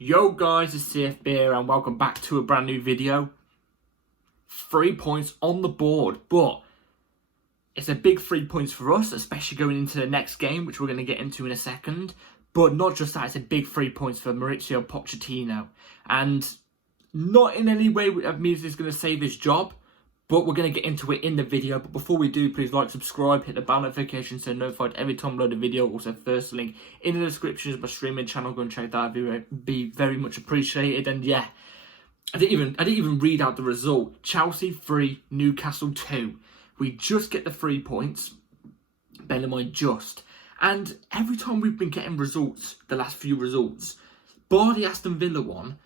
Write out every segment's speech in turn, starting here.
Yo guys, it's CFB and welcome back to a brand new video. 3 points on the board, but it's a big 3 points for us, especially going into the next game, which we're going to get into in a second. But not just that, it's a big 3 points for Mauricio Pochettino. And not in any way that means he's going to save his job, but we're going to get into it in the video. But before we do, please like, subscribe, hit the bell notification so you're notified every time I load a video. Also, first link in the description is my streaming channel. Go and check that out. It'd be very much appreciated. And yeah, I didn't even read out the result. Chelsea 3, Newcastle 2. We just get the 3 points. Bear in mind, just. And every time we've been getting results, the last few results, bar the Aston Villa one,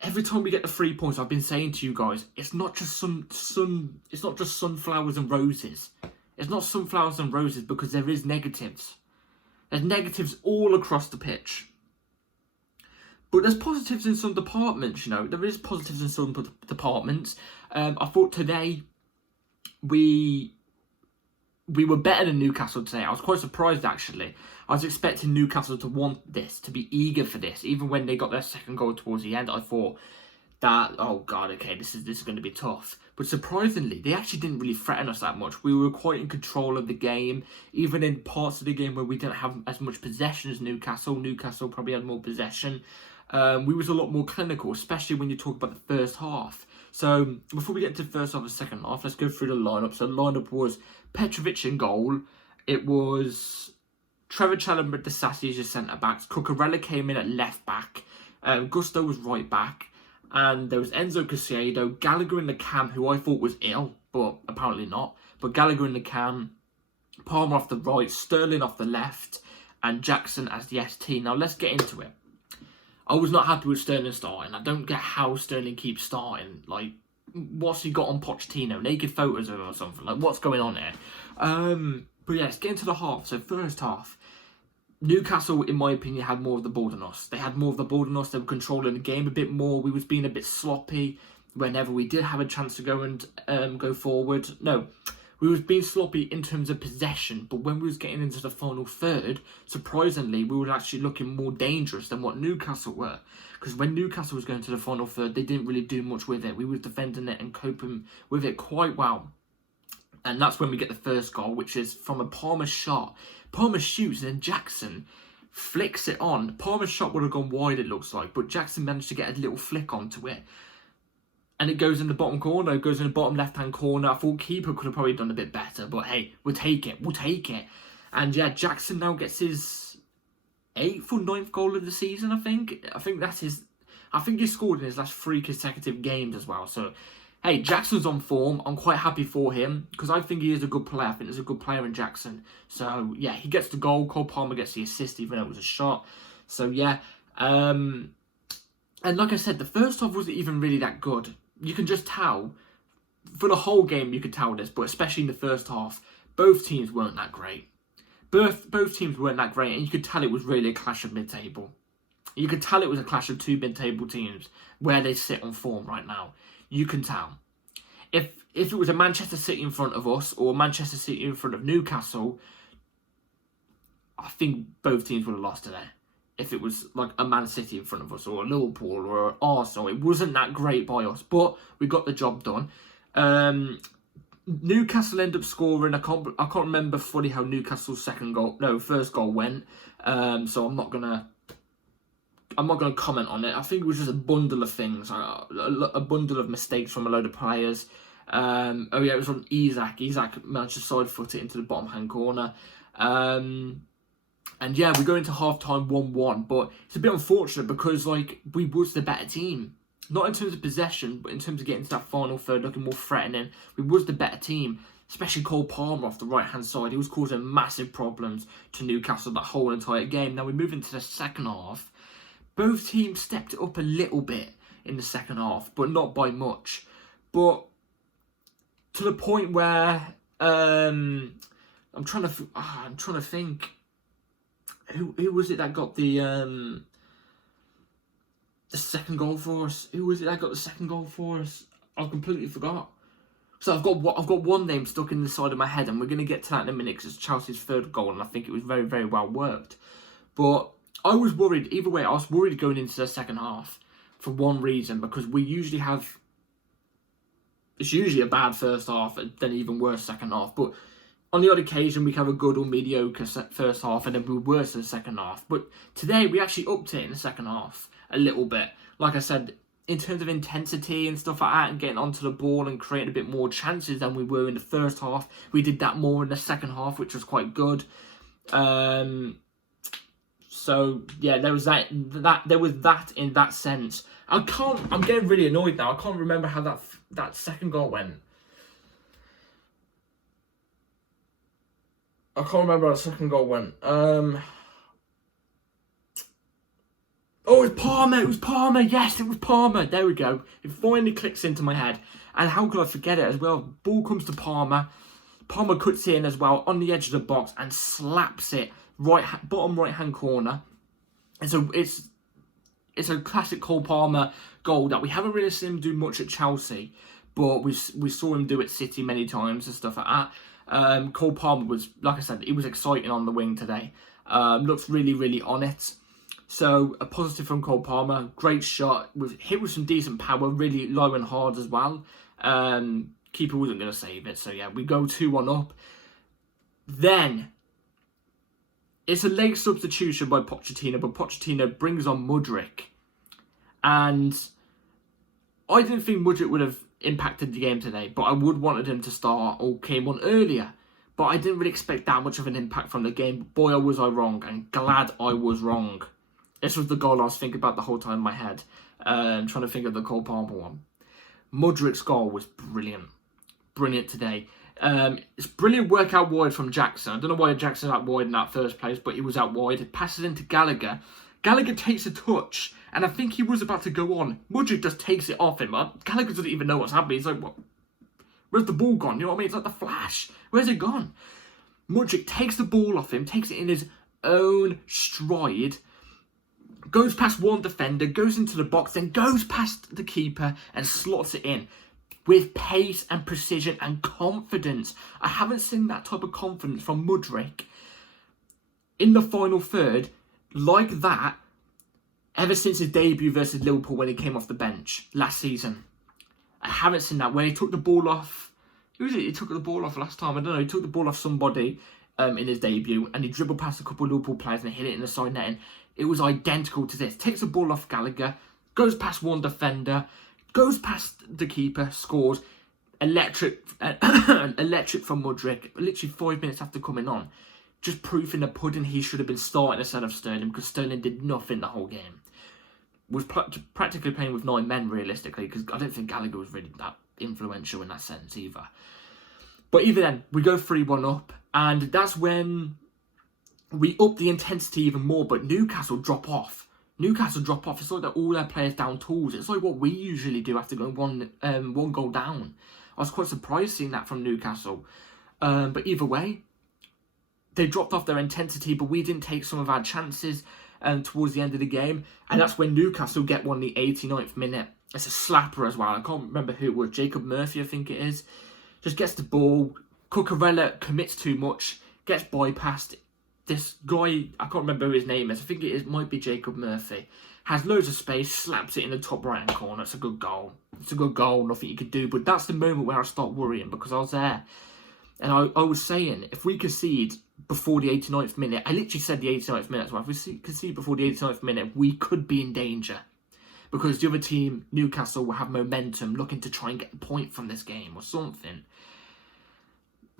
every time we get the 3 points, I've been saying to you guys, it's not just it's not just sunflowers and roses. It's not sunflowers and roses because there is negatives. There's negatives all across the pitch. But there's positives in some departments, you know. There is positives in some departments. I thought today we were better than Newcastle today. I was quite surprised, actually. I was expecting Newcastle to want this, to be eager for this. Even when they got their second goal towards the end, I thought that, oh God, okay, this is going to be tough. But surprisingly, they actually didn't really threaten us that much. We were quite in control of the game. Even in parts of the game where we didn't have as much possession as Newcastle. Newcastle probably had more possession. We was a lot more clinical, especially when you talk about the first half. So, before we get into the first half and second half, let's go through the lineup. So, the lineup was Petrovic in goal. It was Trevor Chalobah, Disasi as your centre-backs. Cucurella came in at left-back. Gusto was right-back. And there was Enzo Caicedo, Gallagher in the cam, who I thought was ill, but apparently not. But Gallagher in the cam, Palmer off the right, Sterling off the left, and Jackson as the ST. Now, let's get into it. I was not happy with Sterling starting. I don't get how Sterling keeps starting. Like, what's he got on Pochettino? Naked photos of him or something? Like, what's going on here? But yeah, let's get into the half. So, first half, Newcastle, in my opinion, had more of the ball than us. They had more of the ball than us. They were controlling the game a bit more. We was being a bit sloppy whenever we did have a chance to go and go forward. No, we was being sloppy in terms of possession. But when we was getting into the final third, surprisingly, we were actually looking more dangerous than what Newcastle were. Because when Newcastle was going to the final third, they didn't really do much with it. We were defending it and coping with it quite well. And that's when we get the first goal, which is from a Palmer shot. Palmer shoots and then Jackson flicks it on. Palmer's shot would have gone wide, it looks like, but Jackson managed to get a little flick onto it. And it goes in the bottom corner, it goes in the bottom left-hand corner. I thought keeper could have probably done a bit better, but hey, we'll take it. And yeah, Jackson now gets his 8th or 9th goal of the season, I think. I think he scored in his last 3 consecutive games as well, so hey, Jackson's on form. I'm quite happy for him because I think he is a good player. I think there's a good player in Jackson. So, yeah, he gets the goal. Cole Palmer gets the assist even though it was a shot. So, yeah. And like I said, the first half wasn't even really that good. You can just tell. For the whole game, you could tell this. But especially in the first half, both teams weren't that great. Both teams weren't that great. And you could tell it was really a clash of mid-table. You could tell it was a clash of 2 mid-table teams where they sit on form right now. You can tell. If it was a Manchester City in front of us or Manchester City in front of Newcastle, I think both teams would have lost today. If it was like a Man City in front of us or a Liverpool or an Arsenal, it wasn't that great by us, but we got the job done. Newcastle ended up scoring. I can't remember fully how Newcastle's first goal went. So I'm not gonna comment on it. I think it was just a bundle of things, a bundle of mistakes from a load of players. Oh yeah, it was from Isaac. Isaac managed to side foot it into the bottom hand corner. And yeah, we go into half time 1-1, but it's a bit unfortunate because like we was the better team. Not in terms of possession, but in terms of getting to that final third, looking more threatening. We was the better team, especially Cole Palmer off the right-hand side. He was causing massive problems to Newcastle that whole entire game. Now we move into the second half. Both teams stepped it up a little bit in the second half, but not by much. But to the point where I'm trying to think who was it that got the second goal for us? Who was it that got the second goal for us? I completely forgot. So I've got one name stuck in the side of my head, and we're going to get to that in a minute because it's Chelsea's third goal, and I think it was very, very well worked. But I was worried, either way, I was worried going into the second half for one reason, because we usually have, it's usually a bad first half and then even worse second half, but on the odd occasion we have a good or mediocre first half and then we're worse in the second half. But today we actually upped it in the second half a little bit. Like I said, in terms of intensity and stuff like that and getting onto the ball and creating a bit more chances than we were in the first half, we did that more in the second half, which was quite good. So yeah, there was that in that sense. I'm getting really annoyed now. I can't remember how that second goal went. I can't remember how the second goal went. Oh, it was Palmer. It was Palmer. Yes, it was Palmer. There we go. It finally clicks into my head. And how could I forget it as well? Ball comes to Palmer. Palmer cuts in as well on the edge of the box and slaps it bottom right hand corner. And so it's a classic Cole Palmer goal that we haven't really seen him do much at Chelsea, but we saw him do at City many times and stuff like that. Cole Palmer was, like I said, he was exciting on the wing today. Looks really, really on it. So a positive from Cole Palmer. Great shot, hit with some decent power, really low and hard as well. Keeper wasn't going to save it. So yeah, we go 2-1 up. Then it's a late substitution by Pochettino, but Pochettino brings on Mudryk. And I didn't think Mudryk would have impacted the game today, but I would wanted him to start or came on earlier. But I didn't really expect that much of an impact from the game. Boy, was I wrong, and glad I was wrong. This was the goal I was thinking about the whole time in my head. Trying to think of the Cole Palmer one. Mudryk's goal was brilliant. Brilliant today. It's brilliant work out wide from Jackson. I don't know why Jackson's out wide in that first place, but he was out wide. It passes into Gallagher. Gallagher takes a touch, and I think he was about to go on. Mudryk just takes it off him. Gallagher doesn't even know what's happening. He's like, what? Where's the ball gone? You know what I mean? It's like the Flash. Where's it gone? Mudryk takes the ball off him, takes it in his own stride, goes past one defender, goes into the box, then goes past the keeper and slots it in with pace and precision and confidence. I haven't seen that type of confidence from Mudryk in the final third like that ever since his debut versus Liverpool when he came off the bench last season. I haven't seen that where he took the ball off. Who was it? He took the ball off last time. I don't know. He took the ball off somebody in his debut and he dribbled past a couple of Liverpool players and hit it in the side netting. It was identical to this. Takes the ball off Gallagher, goes past one defender, goes past the keeper, scores. Electric from Mudryk. Literally 5 minutes after coming on. Just proof in the pudding he should have been starting instead of Sterling, because Sterling did nothing the whole game. Was practically playing with 9 men realistically, because I don't think Gallagher was really that influential in that sense either. But even then, we go 3-1 up, and that's when we up the intensity even more, but Newcastle drop off. It's like that all their players down tools. It's like what we usually do after going one goal down. I was quite surprised seeing that from Newcastle. But either way, they dropped off their intensity, but we didn't take some of our chances towards the end of the game. And that's when Newcastle get one in the 89th minute. It's a slapper as well. I can't remember who it was. Jacob Murphy, I think it is. Just gets the ball. Cucurella commits too much. Gets bypassed. This guy, I can't remember who his name is. I think it might be Jacob Murphy. Has loads of space. Slaps it in the top right-hand corner. It's a good goal. Nothing you could do. But that's the moment where I start worrying, because I was there. And I was saying, if we concede before the 89th minute, I literally said the 89th minute as well. If we concede before the 89th minute, we could be in danger. Because the other team, Newcastle, will have momentum, looking to try and get a point from this game or something.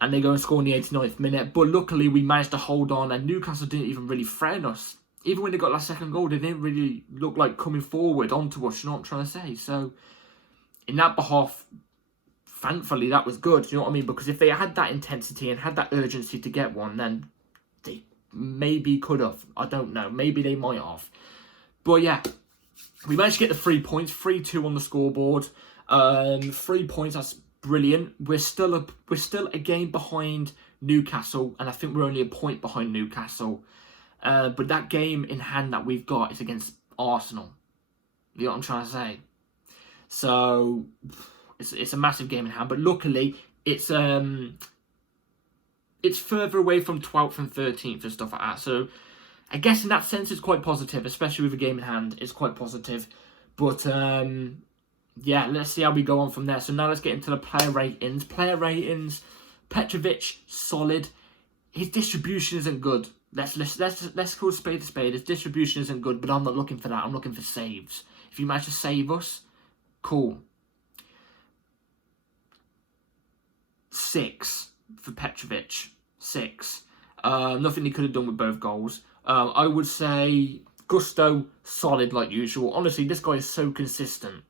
And they go and score in the 89th minute. But luckily, we managed to hold on, and Newcastle didn't even really threaten us. Even when they got that second goal, they didn't really look like coming forward onto us, you know what I'm trying to say? So, in that behalf, thankfully, that was good, you know what I mean? Because if they had that intensity and had that urgency to get one, then they maybe could have. I don't know. Maybe they might have. But yeah, we managed to get the 3 points. 3-2 on the scoreboard. 3 points, that's brilliant. We're still a game behind Newcastle, and I think we're only a point behind Newcastle. But that game in hand that we've got is against Arsenal. You know what I'm trying to say? So it's a massive game in hand, but luckily it's further away from 12th and 13th and stuff like that. So I guess in that sense it's quite positive, especially with a game in hand. It's quite positive. But yeah, let's see how we go on from there. So now let's get into the player ratings. Player ratings, Petrovic, solid. His distribution isn't good. Let's call a spade a spade. His distribution isn't good, but I'm not looking for that. I'm looking for saves. If you manage to save us, cool. 6 for Petrovic. 6. Nothing he could have done with both goals. I would say Gusto, solid like usual. Honestly, this guy is so consistent.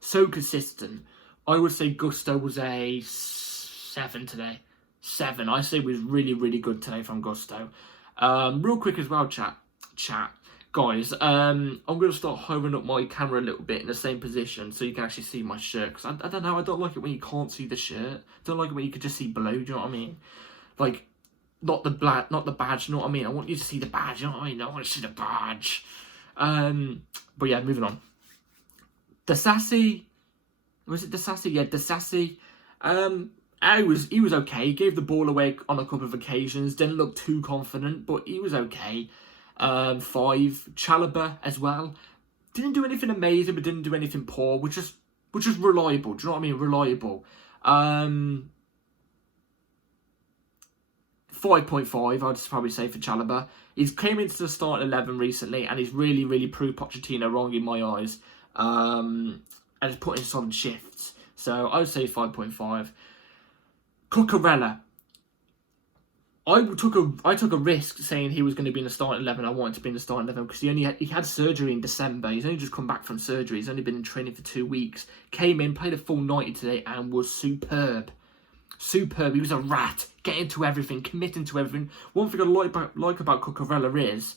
So consistent. I would say Gusto was a 7 today. 7. I say was really, really good today from Gusto. Real quick as well, chat. Guys, I'm going to start hovering up my camera a little bit in the same position so you can actually see my shirt. Because I don't know, I don't like it when you can't see the shirt. I don't like it when you can just see below, do you know what I mean? Like, not the badge, you know what I mean? I want you to see the badge, you know what I mean? I want to see the badge. But yeah, moving on. Disasi, was it Disasi? Yeah, Disasi. He was okay. He gave the ball away on a couple of occasions. Didn't look too confident, but he was okay. 5. Chalobah as well. Didn't do anything amazing, but didn't do anything poor, which is reliable. Do you know what I mean? Reliable. 5.5, I'd probably say for Chalobah. He's came into the starting 11 recently, and he's really, really proved Pochettino wrong in my eyes. And he's put in solid shifts. So I would say 5.5. Cucurella. I took a risk saying he was going to be in the starting 11. I wanted to be in the starting 11 because he had surgery in December. He's only just come back from surgery. He's only been in training for 2 weeks. Came in, played a full 90 today, and was superb. Superb. He was a rat, getting to everything, committing to everything. One thing I like about Cucurella is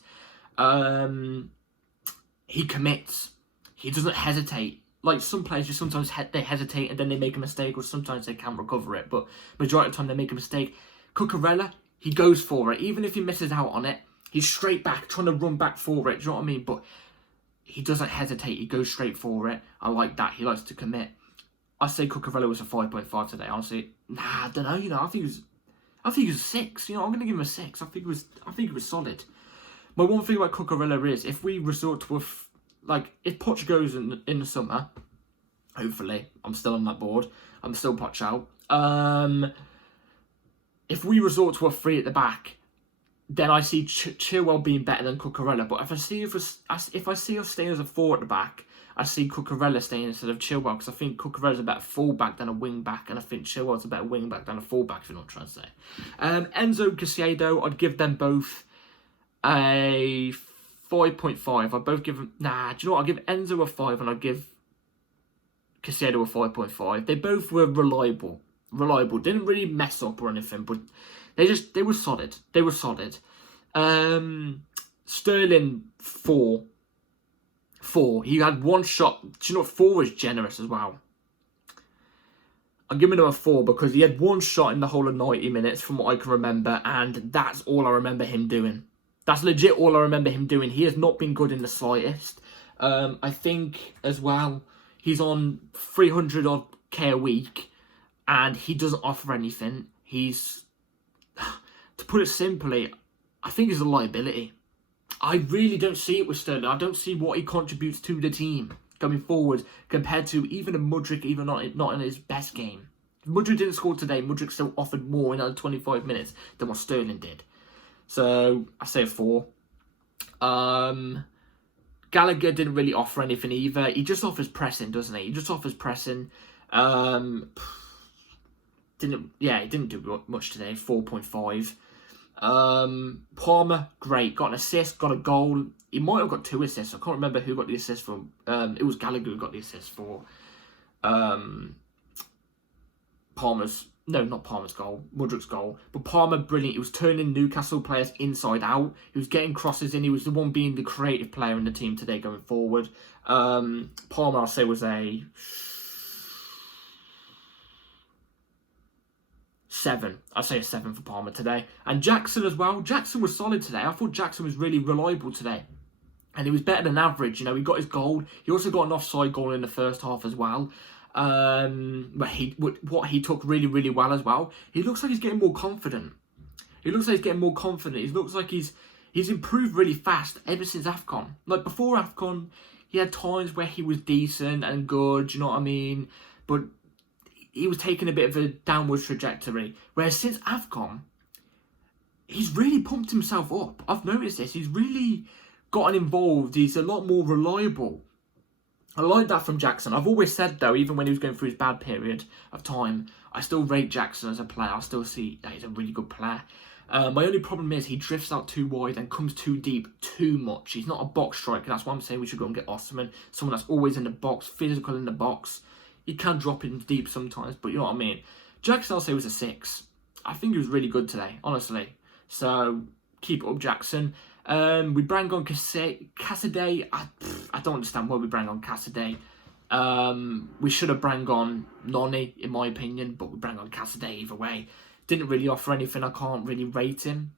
he commits. He doesn't hesitate. Like some players, just sometimes they hesitate and then they make a mistake, or sometimes they can't recover it. But majority of the time they make a mistake. Cucurella, he goes for it. Even if he misses out on it, he's straight back, trying to run back for it. Do you know what I mean? But he doesn't hesitate. He goes straight for it. I like that. He likes to commit. I say Cucurella was a 5.5 today. Honestly, I don't know. You know, I think he was a 6. You know, I'm going to give him a 6. I think it was solid. My one thing about Cucurella is if we resort to if Poch goes in the summer, hopefully, I'm still on that board. I'm still Poch out. If we resort to a 3 at the back, then I see Chilwell being better than Cucurella. But if I see us staying as a 4 at the back, I see Cucurella staying instead of Chilwell, because I think Cucurella's a better full-back than a wing-back, and I think Chilwell's a better wing-back than a full-back, if you know what I'm trying to say. Enzo, Caicedo, I'd give them both a 5.5. I'd both give them... do you know what? I'll give Enzo a 5, and I'll give Caicedo a 5.5. They both were reliable. Didn't really mess up or anything, but they were solid. They were solid. Sterling, 4. 4. He had one shot. Do you know what? 4 was generous as well. I'm giving him a 4 because he had one shot in the whole of 90 minutes from what I can remember, and that's all I remember him doing. That's legit all I remember him doing. He has not been good in the slightest. I think as well, he's on 300 odd K a week, and he doesn't offer anything. He's, to put it simply, I think he's a liability. I really don't see it with Sterling. I don't see what he contributes to the team going forward compared to even a Mudryk, even not in his best game. If Mudryk didn't score today, Mudryk still offered more in another 25 minutes than what Sterling did. So, I say a 4. Gallagher didn't really offer anything either. He just offers pressing, doesn't he? He just offers pressing. He didn't do much today. 4.5. Palmer, great. Got an assist, got a goal. He might have got 2 assists. I can't remember who got the assist for. It was Gallagher who got the assist for Mudryk's goal. But Palmer, brilliant. He was turning Newcastle players inside out. He was getting crosses in. He was the one being the creative player in the team today going forward. Palmer, I'll say, was a 7. I'd say a 7 for Palmer today. And Jackson as well. Jackson was solid today. I thought Jackson was really reliable today. And he was better than average. You know, he got his goal. He also got an offside goal in the first half as well. But he took really, really well as well. He looks like he's getting more confident. He looks like he's He's improved really fast ever since AFCON. Like, before AFCON, he had times where he was decent and good, do you know what I mean? But he was taking a bit of a downward trajectory. Whereas since AFCON, he's really pumped himself up. I've noticed this. He's really gotten involved. He's a lot more reliable. I like that from Jackson. I've always said, though, even when he was going through his bad period of time, I still rate Jackson as a player. I still see that he's a really good player. My only problem is he drifts out too wide and comes too deep too much. He's not a box striker. That's why I'm saying we should go and get Osman. Someone that's always in the box, physical in the box. He can drop in deep sometimes, but you know what I mean. Jackson, I'll say, was a 6. I think he was really good today, honestly. So, keep it up, Jackson. We bring on Cassidy. I don't understand why we bring on Cassidy. We should have bring on Noni, in my opinion, but we bring on Cassidy either way. Didn't really offer anything. I can't really rate him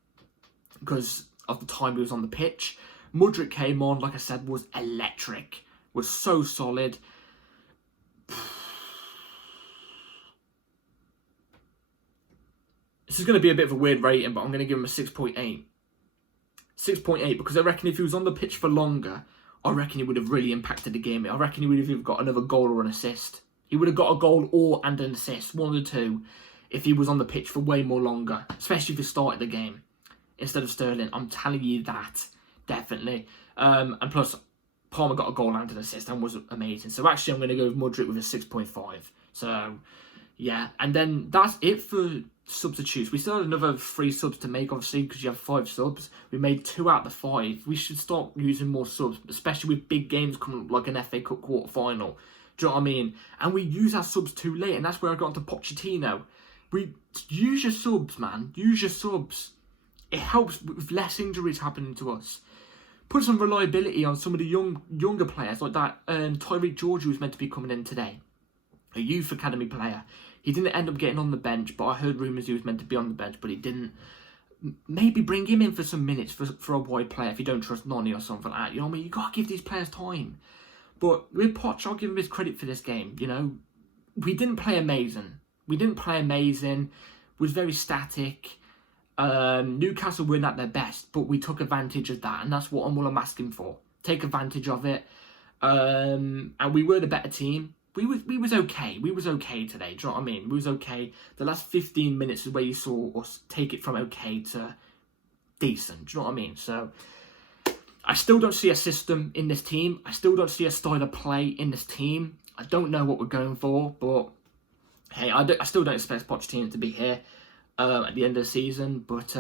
because of the time he was on the pitch. Mudryk came on, like I said, was electric. Was so solid. This is going to be a bit of a weird rating, but I'm going to give him a 6.8. 6.8 because I reckon if he was on the pitch for longer, I reckon he would have really impacted the game. I reckon he would have either got another goal or an assist. He would have got a goal and an assist, one of the two, if he was on the pitch for way more longer, especially if he started the game instead of Sterling. I'm telling you that, definitely. And plus, Palmer got a goal and an assist and was amazing. So actually, I'm going to go with Mudryk with a 6.5. So, yeah. And then that's it for substitutes. We still had another 3 subs to make, obviously, because you have 5 subs. We made 2 out of the 5. We should start using more subs, especially with big games coming up, like an FA Cup quarter-final. Do you know what I mean? And we use our subs too late, and that's where I got into Pochettino. We use your subs, man. Use your subs. It helps with less injuries happening to us. Put some reliability on some of the younger players, like that Tyreek George, who was meant to be coming in today. A youth academy player. He didn't end up getting on the bench, but I heard rumours he was meant to be on the bench, but he didn't. Maybe bring him in for some minutes for a wide player if you don't trust Noni or something like that. You know what I mean? You got to give these players time. But with Poch, I'll give him his credit for this game. You know, we didn't play amazing. Was very static. Newcastle weren't at their best, but we took advantage of that, and that's what I'm asking for. Take advantage of it. And we were the better team. We was okay. We was okay today. Do you know what I mean? We was okay. The last 15 minutes is where you saw us take it from okay to decent. Do you know what I mean? So I still don't see a system in this team. I still don't see a style of play in this team. I don't know what we're going for, but hey, I still don't expect Pochettino to be here at the end of the season. But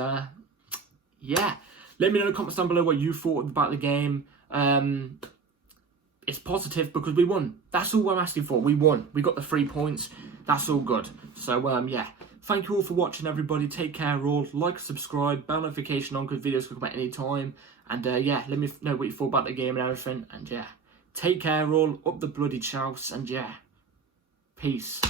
yeah, let me know in the comments down below what you thought about the game. It's positive because we won. That's all I'm asking for. We won. We got the 3 points. That's all good. So yeah, thank you all for watching, everybody. Take care all. Like, subscribe, bell notification on, because videos can come at any time. And yeah, let me know what you thought about the game and everything. And yeah, take care all. Up the bloody chouse. And yeah, peace.